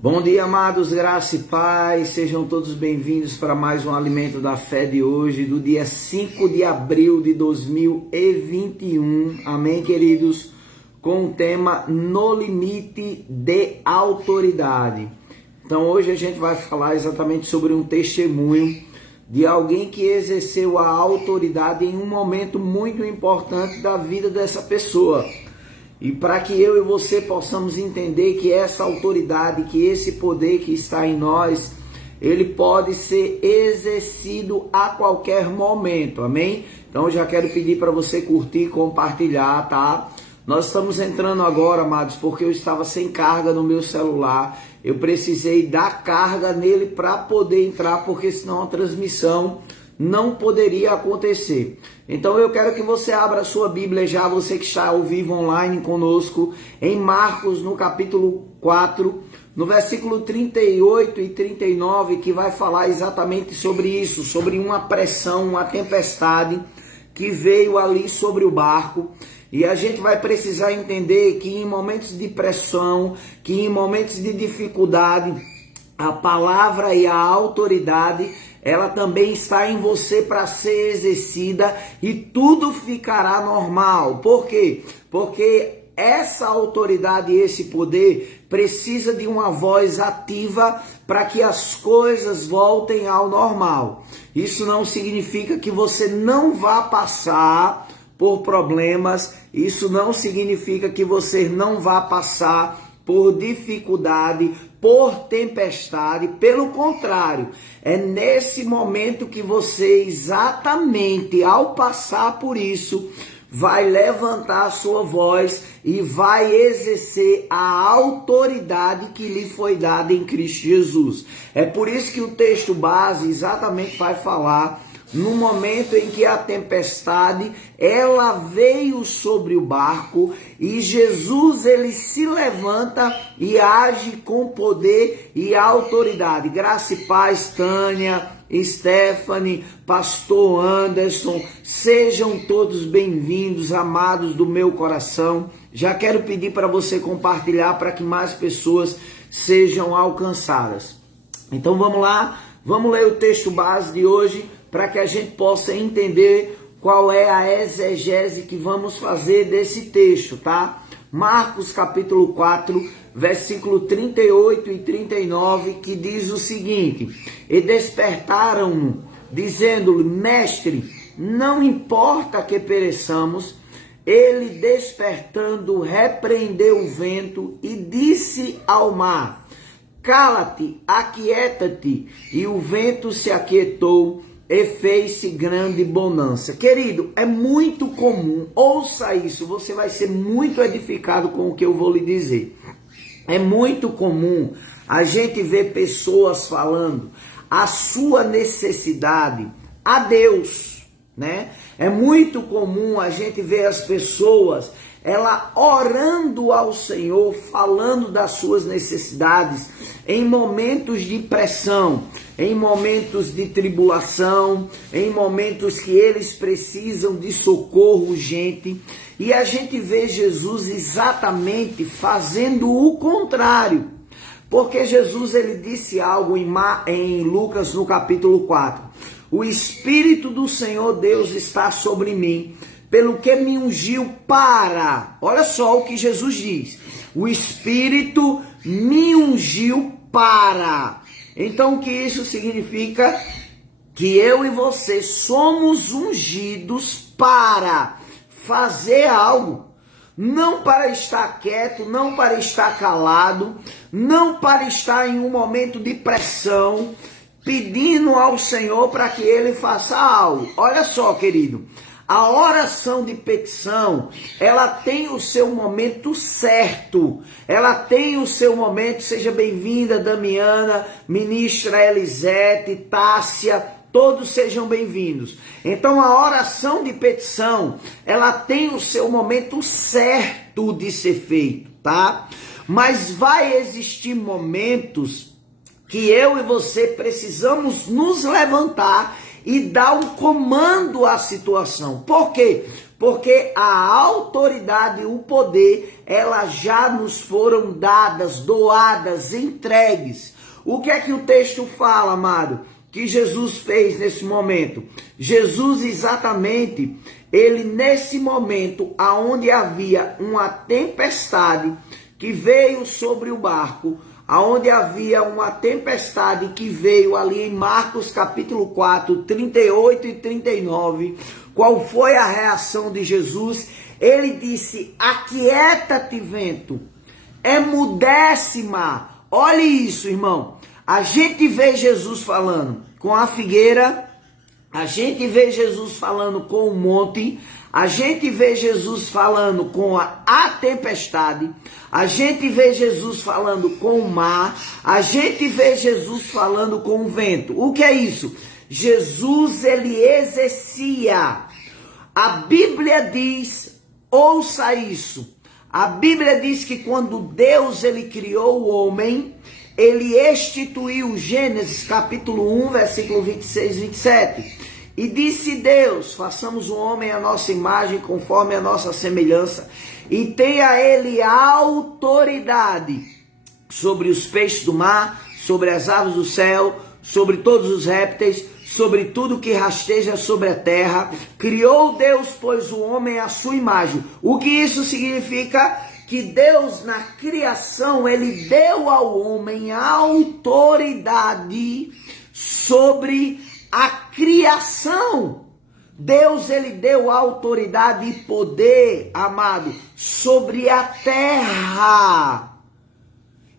Bom dia, amados, graça e paz, sejam todos bem-vindos para mais um Alimento da Fé de hoje, do dia 5 de abril de 2021, amém, queridos? Com o tema No Limite de Autoridade. Então hoje a gente vai falar exatamente sobre um testemunho de alguém que exerceu a autoridade em um momento muito importante da vida dessa pessoa. E para que eu e você possamos entender que essa autoridade, que esse poder que está em nós, ele pode ser exercido a qualquer momento, amém? Então eu já quero pedir para você curtir, compartilhar, tá? Nós estamos entrando agora, amados, porque eu estava sem carga no meu celular. Eu precisei dar carga nele para poder entrar, porque senão a transmissão não poderia acontecer. Então eu quero que você abra a sua Bíblia já, você que está ao vivo online conosco, em Marcos, no capítulo 4, no versículo 38 e 39, que vai falar exatamente sobre isso, sobre uma pressão, uma tempestade que veio ali sobre o barco. E a gente vai precisar entender que em momentos de pressão, que em momentos de dificuldade, a palavra e a autoridade, ela também está em você para ser exercida e tudo ficará normal. Por quê? Porque essa autoridade e esse poder precisa de uma voz ativa para que as coisas voltem ao normal. Isso não significa que você não vá passar por problemas, isso não significa que você não vá passar por dificuldade, por tempestade. Pelo contrário, é nesse momento que você exatamente ao passar por isso, vai levantar a sua voz e vai exercer a autoridade que lhe foi dada em Cristo Jesus. É por isso que o texto base exatamente vai falar no momento em que a tempestade, ela veio sobre o barco e Jesus, ele se levanta e age com poder e autoridade. Graça e paz, Tânia, Stephanie, Pastor Anderson, sejam todos bem-vindos, amados do meu coração. Já quero pedir para você compartilhar para que mais pessoas sejam alcançadas. Então vamos lá, vamos ler o texto base de hoje, para que a gente possa entender qual é a exegese que vamos fazer desse texto, tá? Marcos capítulo 4, versículo 38 e 39, que diz o seguinte: E despertaram-no, dizendo-lhe: Mestre, não importa que pereçamos. Ele, despertando, repreendeu o vento e disse ao mar: Cala-te, aquieta-te. E o vento se aquietou e fez-se grande bonança. Querido, é muito comum, ouça isso, você vai ser muito edificado com o que eu vou lhe dizer. É muito comum a gente ver pessoas falando a sua necessidade a Deus, né? É muito comum a gente ver as pessoas ela orando ao Senhor, falando das suas necessidades em momentos de pressão, em momentos de tribulação, em momentos que eles precisam de socorro urgente. E a gente vê Jesus exatamente fazendo o contrário. Porque Jesus, ele disse algo em Lucas no capítulo 4. O Espírito do Senhor Deus está sobre mim, pelo que me ungiu para... Olha só o que Jesus diz. O Espírito me ungiu para... Então o que isso significa? Que eu e você somos ungidos para fazer algo. Não para estar quieto, não para estar calado, não para estar em um momento de pressão, pedindo ao Senhor para que Ele faça algo. Olha só, querido. A oração de petição, ela tem o seu momento certo, ela tem o seu momento. Seja bem-vinda, Damiana, ministra Elisete, Tássia, todos sejam bem-vindos. Então a oração de petição, ela tem o seu momento certo de ser feito, tá? Mas vai existir momentos que eu e você precisamos nos levantar e dar um comando à situação. Por quê? Porque a autoridade e o poder, elas já nos foram dadas, doadas, entregues. O que é que o texto fala, amado? Que Jesus fez nesse momento? Jesus exatamente, ele nesse momento, aonde havia uma tempestade que veio sobre o barco, aonde havia uma tempestade que veio ali em Marcos capítulo 4, 38 e 39, qual foi a reação de Jesus? Ele disse: aquieta-te, vento, emudece, mar. Olha isso, irmão. A gente vê Jesus falando com a figueira, a gente vê Jesus falando com o monte, a gente vê Jesus falando com a tempestade, a gente vê Jesus falando com o mar, a gente vê Jesus falando com o vento. O que é isso? Jesus, ele exercia. A Bíblia diz, ouça isso, a Bíblia diz que quando Deus ele criou o homem, ele instituiu, Gênesis capítulo 1, versículo 26 e 27. E disse Deus: façamos o homem à nossa imagem, conforme a nossa semelhança, e tenha ele autoridade sobre os peixes do mar, sobre as aves do céu, sobre todos os répteis, sobre tudo que rasteja sobre a terra. Criou Deus, pois, o homem à sua imagem. O que isso significa? Que Deus, na criação, ele deu ao homem autoridade sobre a criação. Deus, ele deu autoridade e poder, amado, sobre a terra.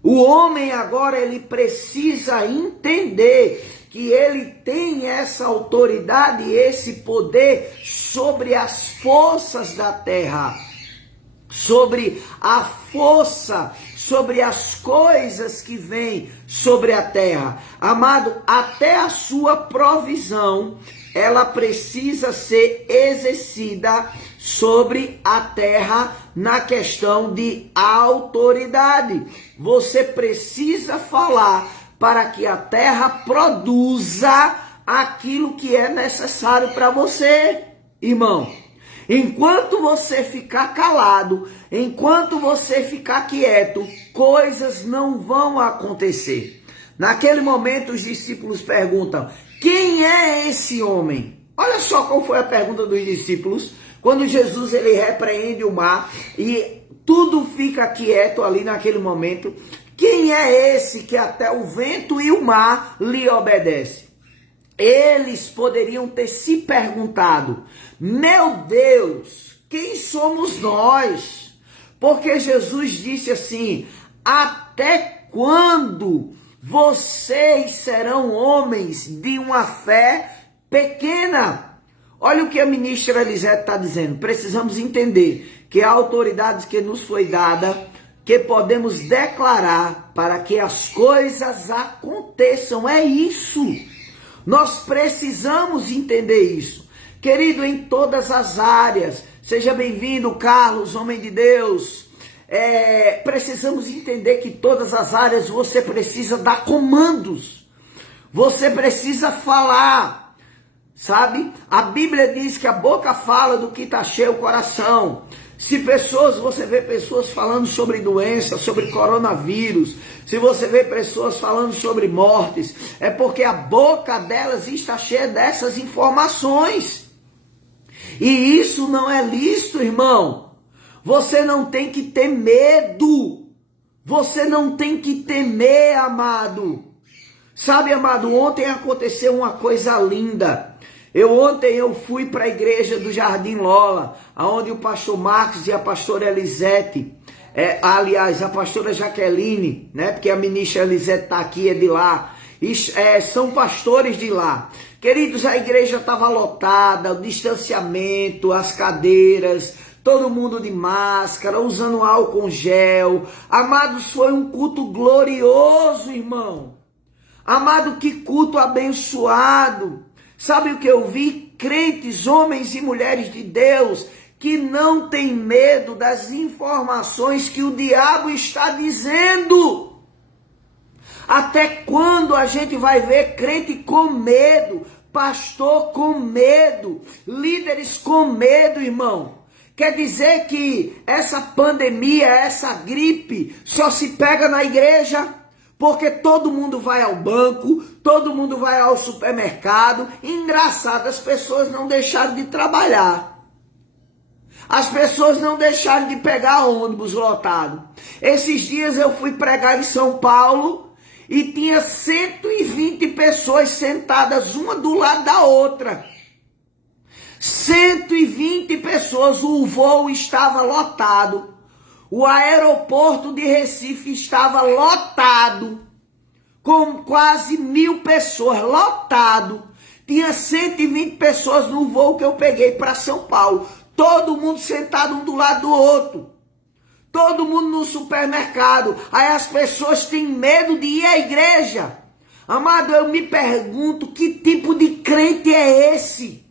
O homem agora, ele precisa entender que ele tem essa autoridade e esse poder sobre as forças da terra, sobre a força, sobre as coisas que vêm sobre a terra. Amado, até a sua provisão, ela precisa ser exercida sobre a terra na questão de autoridade. Você precisa falar para que a terra produza aquilo que é necessário para você, irmão. Enquanto você ficar calado, enquanto você ficar quieto, coisas não vão acontecer. Naquele momento, os discípulos perguntam: quem é esse homem? Olha só qual foi a pergunta dos discípulos, quando Jesus ele repreende o mar e tudo fica quieto ali naquele momento. Quem é esse que até o vento e o mar lhe obedecem? Eles poderiam ter se perguntado: meu Deus, quem somos nós? Porque Jesus disse assim: até quando vocês serão homens de uma fé pequena? Olha o que a ministra Elisete está dizendo. Precisamos entender que a autoridade que nos foi dada, que podemos declarar para que as coisas aconteçam. É isso. Nós precisamos entender isso. Querido, em todas as áreas. Seja bem-vindo, Carlos, homem de Deus. Precisamos entender que em todas as áreas você precisa dar comandos. Você precisa falar. Sabe? A Bíblia diz que a boca fala do que está cheio o coração. Se você vê pessoas falando sobre doença, sobre coronavírus, se você vê pessoas falando sobre mortes, é porque a boca delas está cheia dessas informações. E isso não é lícito, irmão. Você não tem que ter medo. Você não tem que temer, amado. Sabe, amado, ontem aconteceu uma coisa linda. Ontem eu fui para a igreja do Jardim Lola, onde o pastor Marcos e a pastora Elisete, aliás, a pastora Jaqueline, né, porque a ministra Elisete está aqui, é de lá, são pastores de lá. Queridos, a igreja estava lotada, o distanciamento, as cadeiras, todo mundo de máscara, usando álcool gel. Amados, foi um culto glorioso, irmão. Amado, que culto abençoado. Sabe o que eu vi? Crentes, homens e mulheres de Deus, que não têm medo das informações que o diabo está dizendo. Até quando a gente vai ver crente com medo, pastor com medo, líderes com medo, irmão? Quer dizer que essa pandemia, essa gripe, só se pega na igreja? Porque todo mundo vai ao banco, todo mundo vai ao supermercado. Engraçado, as pessoas não deixaram de trabalhar. As pessoas não deixaram de pegar ônibus lotado. Esses dias eu fui pregar em São Paulo e tinha 120 pessoas sentadas uma do lado da outra. 120 pessoas, o voo estava lotado. O aeroporto de Recife estava lotado, com quase 1000 pessoas, lotado. Tinha 120 pessoas no voo que eu peguei para São Paulo. Todo mundo sentado um do lado do outro. Todo mundo no supermercado. Aí as pessoas têm medo de ir à igreja. Amado, eu me pergunto que tipo de crente é esse?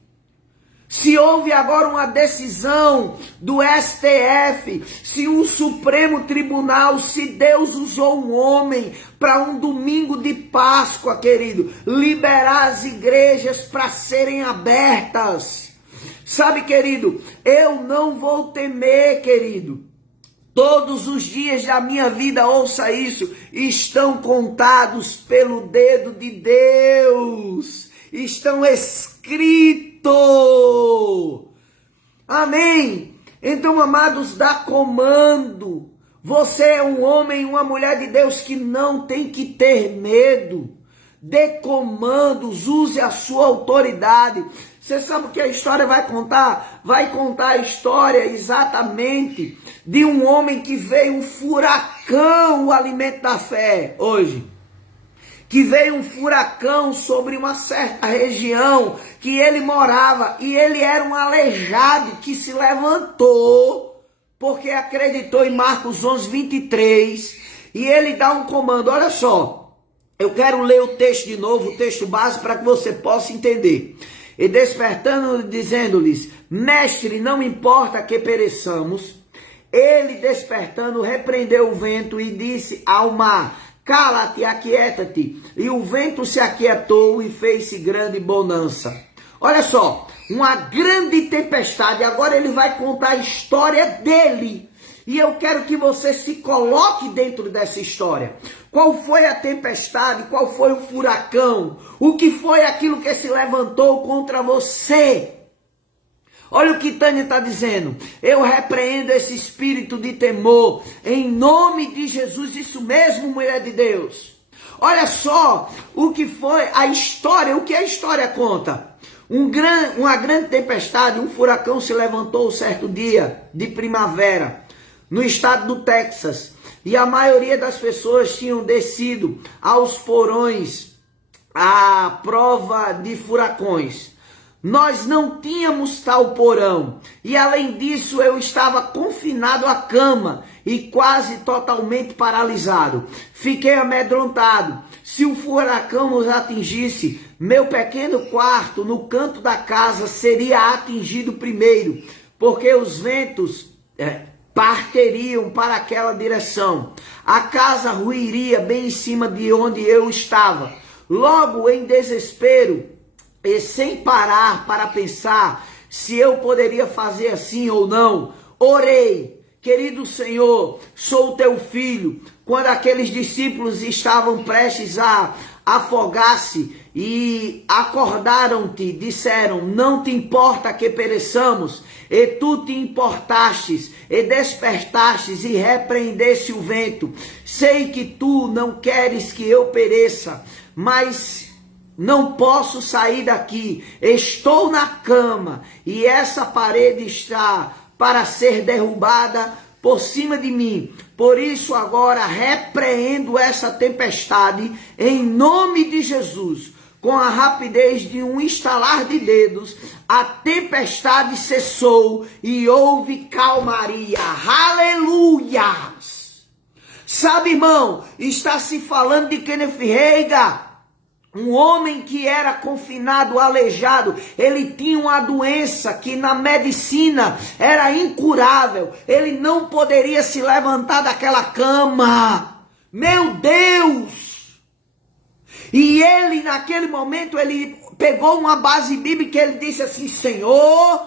Se houve agora uma decisão do STF, se o Supremo Tribunal, se Deus usou um homem para um domingo de Páscoa, querido, liberar as igrejas para serem abertas. Sabe, querido, eu não vou temer, querido. Todos os dias da minha vida, ouça isso, estão contados pelo dedo de Deus. Estão escritos. Amém. Então, amados, dá comando. Você é um homem, uma mulher de Deus que não tem que ter medo. Dê comandos, use a sua autoridade. Você sabe o que a história vai contar? Vai contar a história exatamente de um homem que veio um furacão, o alimento da fé, hoje. Que veio um furacão sobre uma certa região que ele morava, e ele era um aleijado que se levantou, porque acreditou em Marcos 11:23, e ele dá um comando. Olha só, eu quero ler o texto de novo, o texto base, para que você possa entender. E despertando, dizendo-lhes: mestre, não importa que pereçamos. Ele, despertando, repreendeu o vento e disse ao mar: cala-te, aquieta-te. E o vento se aquietou e fez-se grande bonança. Olha só, uma grande tempestade. Agora ele vai contar a história dele. E eu quero que você se coloque dentro dessa história. Qual foi a tempestade? Qual foi o furacão? O que foi aquilo que se levantou contra você? Olha o que Tânia está dizendo. Eu repreendo esse espírito de temor em nome de Jesus. Isso mesmo, mulher de Deus. Olha só o que foi a história. O que a história conta? Uma grande tempestade, um furacão se levantou certo dia de primavera no estado do Texas. E a maioria das pessoas tinham descido aos porões à prova de furacões. Nós não tínhamos tal porão, e além disso eu estava confinado à cama e quase totalmente paralisado. Fiquei amedrontado. Se o furacão nos atingisse, meu pequeno quarto no canto da casa seria atingido primeiro, porque os ventos parteriam para aquela direção. A casa ruiria bem em cima de onde eu estava. Logo, em desespero, e sem parar para pensar se eu poderia fazer assim ou não, orei: querido Senhor, sou teu filho. Quando aqueles discípulos estavam prestes a afogar-se e acordaram-te, disseram: não te importa que pereçamos? E tu te importastes e despertastes e repreendeste o vento. Sei que tu não queres que eu pereça, mas não posso sair daqui. Estou na cama e essa parede está para ser derrubada por cima de mim. Por isso agora repreendo essa tempestade em nome de Jesus. Com a rapidez de um estalar de dedos, a tempestade cessou e houve calmaria. Aleluia! Sabe, irmão, está se falando de Kenneth Hagin. Um homem que era confinado, aleijado. Ele tinha uma doença que na medicina era incurável. Ele não poderia se levantar daquela cama. Meu Deus! E ele, naquele momento, ele pegou uma base bíblica e ele disse assim: Senhor,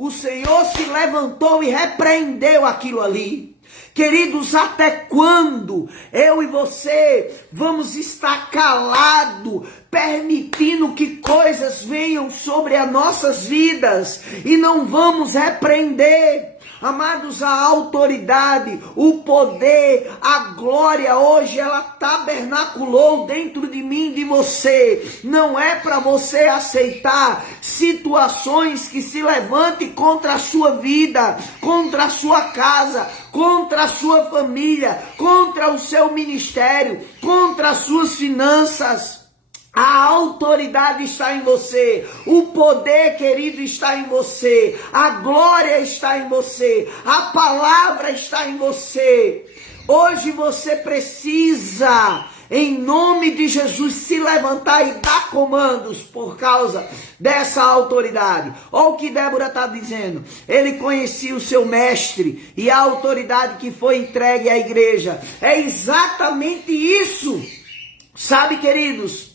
O Senhor se levantou e repreendeu aquilo ali. Queridos, até quando eu e você vamos estar calados, permitindo que coisas venham sobre as nossas vidas e não vamos repreender? Amados, a autoridade, o poder, a glória hoje, ela tabernaculou dentro de mim e de você. Não é para você aceitar situações que se levantem contra a sua vida, contra a sua casa, contra a sua família, contra o seu ministério, contra as suas finanças. A autoridade está em você, o poder, querido, está em você, a glória está em você, a palavra está em você. Hoje você precisa, em nome de Jesus, se levantar e dar comandos por causa dessa autoridade. Olha o que Débora está dizendo. Ele conhecia o seu mestre e a autoridade que foi entregue à igreja. É exatamente isso. Sabe, queridos?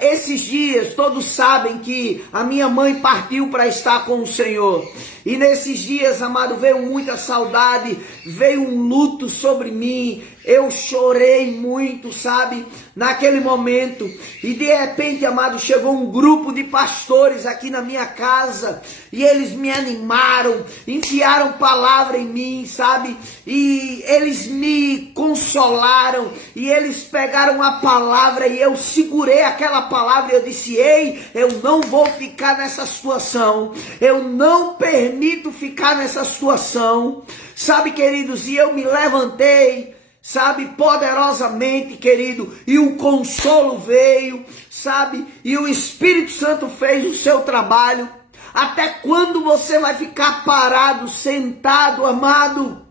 Esses dias todos sabem que a minha mãe partiu para estar com o Senhor. E nesses dias, amado, veio muita saudade, veio um luto sobre mim. Eu chorei muito, sabe, naquele momento. E de repente, amado, chegou um grupo de pastores aqui na minha casa. E eles me animaram, enfiaram palavra em mim, sabe? E eles me consolaram. E eles pegaram a palavra e eu segurei aquela palavra. E eu disse: ei, eu não vou ficar nessa situação. Eu não permito ficar nessa situação. Sabe, queridos, e eu me levantei, sabe, poderosamente, querido, e o consolo veio, sabe, e o Espírito Santo fez o seu trabalho. Até quando você vai ficar parado, sentado, amado,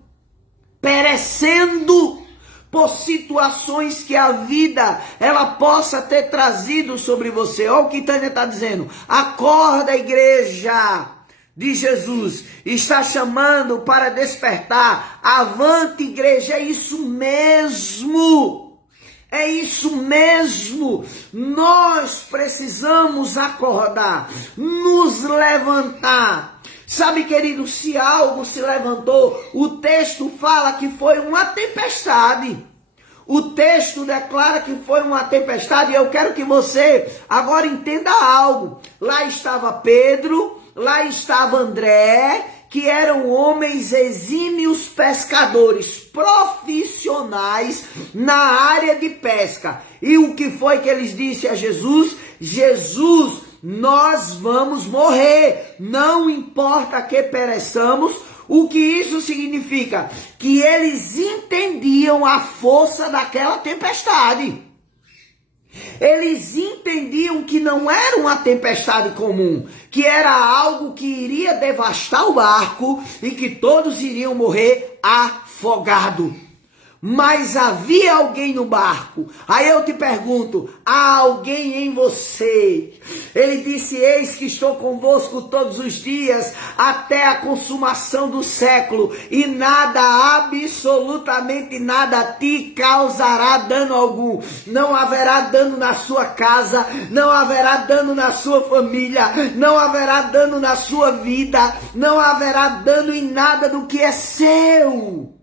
perecendo por situações que a vida, ela possa ter trazido sobre você? Olha o que Tânia está dizendo. Acorda, igreja de Jesus, está chamando para despertar. Avante, igreja, é isso mesmo. É isso mesmo. Nós precisamos acordar, nos levantar. Sabe, querido, se algo se levantou, o texto fala que foi uma tempestade. O texto declara que foi uma tempestade. E eu quero que você agora entenda algo. Lá estava Pedro, lá estava André, que eram homens exímios pescadores, profissionais na área de pesca. E o que foi que eles disseram a Jesus? Jesus, nós vamos morrer, não importa que pereçamos. O que isso significa? Que eles entendiam a força daquela tempestade. Eles entendiam que não era uma tempestade comum, que era algo que iria devastar o barco e que todos iriam morrer afogados. Mas havia alguém no barco. Aí eu te pergunto, há alguém em você? Ele disse: eis que estou convosco todos os dias, até a consumação do século, e nada, absolutamente nada, te causará dano algum. Não haverá dano na sua casa, não haverá dano na sua família, não haverá dano na sua vida, não haverá dano em nada do que é seu.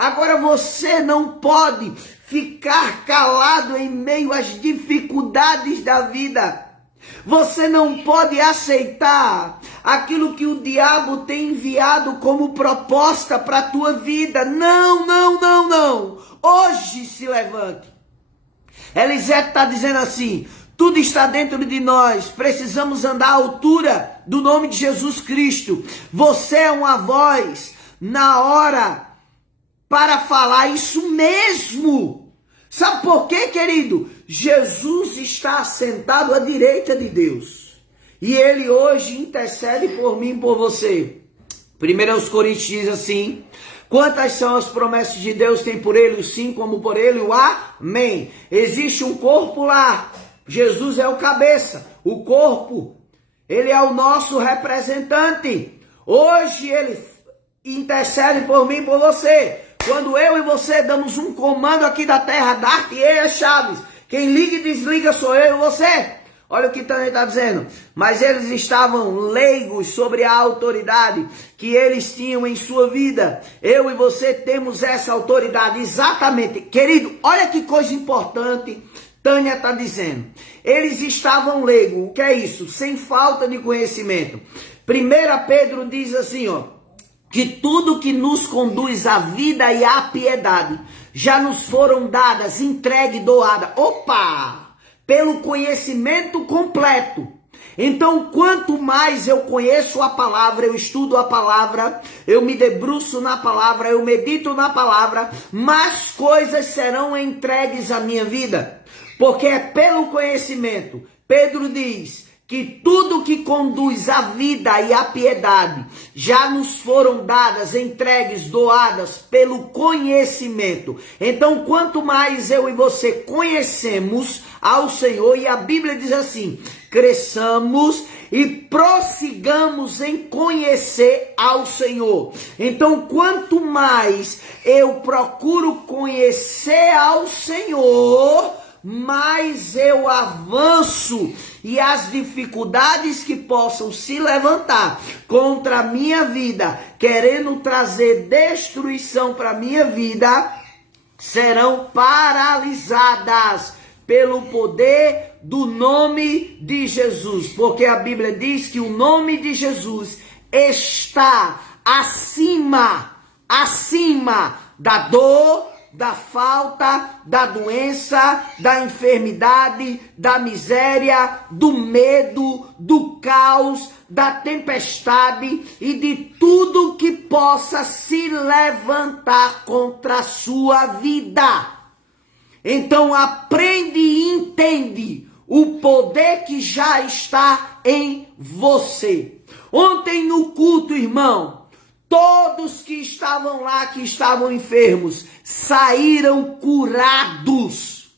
Agora você não pode ficar calado em meio às dificuldades da vida. Você não pode aceitar aquilo que o diabo tem enviado como proposta para a tua vida. Não, não, não, não. Hoje se levante. Elisete está dizendo assim: tudo está dentro de nós, precisamos andar à altura do nome de Jesus Cristo. Você é uma voz na hora para falar isso mesmo. Sabe por quê, querido? Jesus está sentado à direita de Deus. E ele hoje intercede por mim e por você. 1 Coríntios diz assim: quantas são as promessas de Deus? Tem por ele o sim, como por ele o amém. Existe um corpo lá. Jesus é o cabeça. O corpo, ele é o nosso representante. Hoje ele intercede por mim e por você. Quando eu e você damos um comando aqui da terra, Dark e Chaves, quem liga e desliga sou eu e você. Olha o que Tânia está dizendo. Mas eles estavam leigos sobre a autoridade que eles tinham em sua vida. Eu e você temos essa autoridade. Exatamente. Querido, olha que coisa importante Tânia está dizendo. Eles estavam leigos. O que é isso? Sem falta de conhecimento. 1 Pedro diz assim, ó. Que tudo que nos conduz à vida e à piedade já nos foram dadas, entregue, doada. Opa! Pelo conhecimento completo. Então, quanto mais eu conheço a palavra, eu estudo a palavra, eu me debruço na palavra, eu medito na palavra, mais coisas serão entregues à minha vida. Porque é pelo conhecimento. Pedro diz que tudo que conduz à vida e à piedade já nos foram dadas, entregues, doadas pelo conhecimento. Então, quanto mais eu e você conhecemos ao Senhor, e a Bíblia diz assim, cresçamos e prossigamos em conhecer ao Senhor. Então, quanto mais eu procuro conhecer ao Senhor, mais eu avanço e as dificuldades que possam se levantar contra a minha vida, querendo trazer destruição para a minha vida, serão paralisadas pelo poder do nome de Jesus. Porque a Bíblia diz que o nome de Jesus está acima da dor, da falta, da doença, da enfermidade, da miséria, do medo, do caos, da tempestade e de tudo que possa se levantar contra a sua vida. Então aprende e entende o poder que já está em você. Ontem no culto, irmão, todos que estavam lá, que estavam enfermos, saíram curados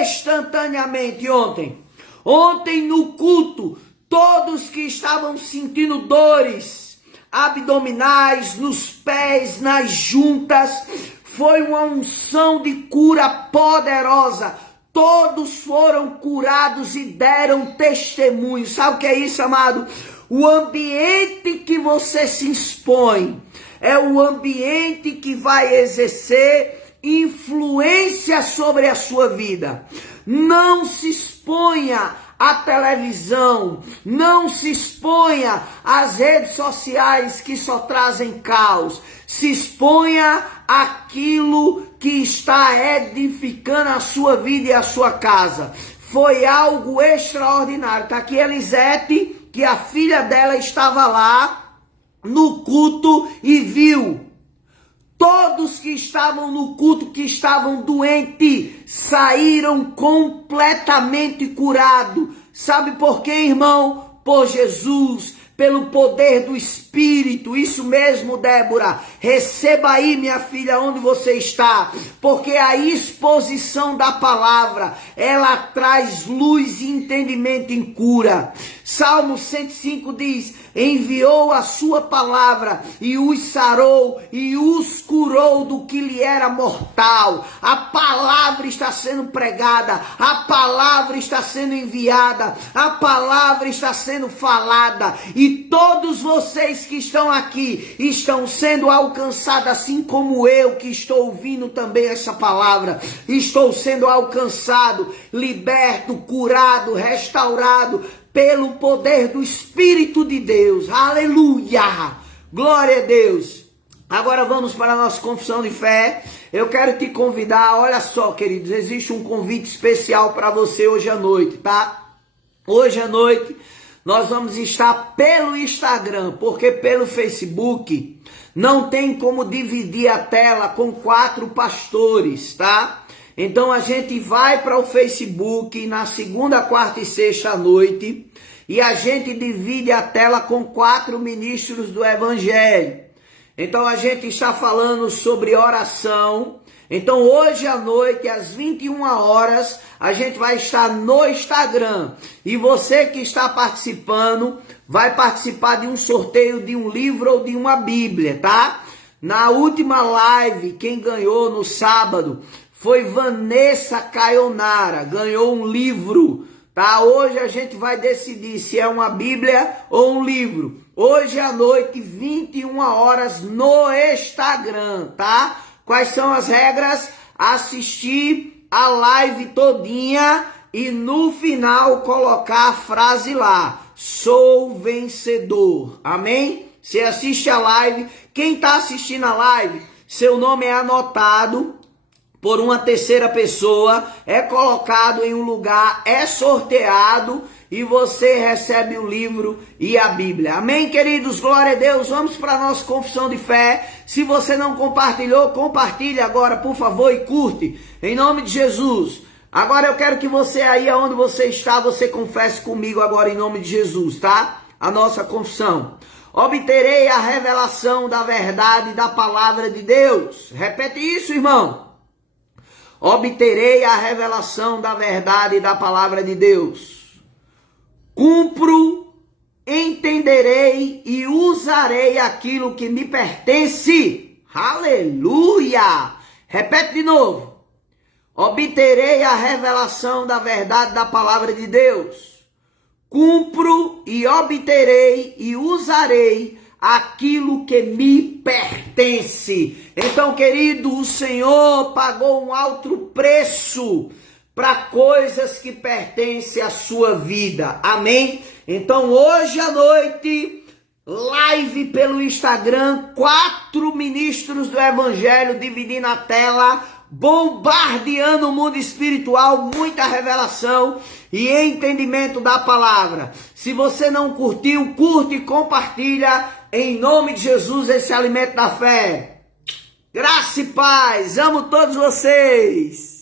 instantaneamente ontem. Ontem no culto, todos que estavam sentindo dores abdominais, nos pés, nas juntas, foi uma unção de cura poderosa. Todos foram curados e deram testemunho. Sabe o que é isso, amado? O ambiente que você se expõe é o ambiente que vai exercer influência sobre a sua vida. Não se exponha à televisão, não se exponha às redes sociais que só trazem caos. Se exponha àquilo que está edificando a sua vida e a sua casa. Foi algo extraordinário. Está aqui Elisete, que a filha dela estava lá no culto e viu. Todos que estavam no culto, que estavam doentes, saíram completamente curados. Sabe por quê, irmão? Por Jesus, pelo poder do Espírito. Isso mesmo, Débora. Receba aí, minha filha, onde você está. Porque a exposição da palavra, ela traz luz e entendimento em cura. Salmo 105 diz, enviou a sua palavra e os sarou e os curou do que lhe era mortal. A palavra está sendo pregada, a palavra está sendo enviada, a palavra está sendo falada e todos vocês que estão aqui estão sendo alcançados, assim como eu que estou ouvindo também essa palavra. Estou sendo alcançado, liberto, curado, restaurado pelo poder do Espírito de Deus. Aleluia! Glória a Deus! Agora vamos para a nossa confissão de fé. Eu quero te convidar, olha só, queridos, existe um convite especial para você hoje à noite, tá? Hoje à noite nós vamos estar pelo Instagram, porque pelo Facebook não tem como dividir a tela com 4 pastores, tá? Então a gente vai para o Facebook na segunda, quarta e sexta à noite e a gente divide a tela com 4 ministros do Evangelho. Então a gente está falando sobre oração. Então hoje à noite, às 21 horas, a gente vai estar no Instagram. E você que está participando, vai participar de um sorteio de um livro ou de uma Bíblia, tá? Na última live, quem ganhou no sábado foi Vanessa Caionara, ganhou um livro, tá? Hoje a gente vai decidir se é uma Bíblia ou um livro. Hoje à noite, 21 horas no Instagram, tá? Quais são as regras? Assistir a live todinha e no final colocar a frase lá: sou vencedor. Amém? Você assiste a live. Quem está assistindo a live, seu nome é anotado por uma terceira pessoa, é colocado em um lugar, é sorteado e você recebe o livro e a Bíblia. Amém, queridos? Glória a Deus. Vamos para a nossa confissão de fé. Se você não compartilhou, compartilhe agora, por favor, e curte. Em nome de Jesus. Agora eu quero que você aí, aonde você está, você confesse comigo agora em nome de Jesus, tá? A nossa confissão. Obterei a revelação da verdade da palavra de Deus. Repete isso, irmão. Obterei a revelação da verdade da palavra de Deus. Cumpro, entenderei e usarei aquilo que me pertence. Aleluia! Repete de novo. Obterei a revelação da verdade da palavra de Deus. Cumpro e obterei e usarei aquilo que me pertence. Então, querido, o Senhor pagou um alto preço para coisas que pertencem à sua vida. Amém? Então, hoje à noite, live pelo Instagram, 4 ministros do Evangelho dividindo a tela, bombardeando o mundo espiritual, muita revelação e entendimento da palavra. Se você não curtiu, curte e compartilha em nome de Jesus esse alimento da fé. Graça e paz, amo todos vocês.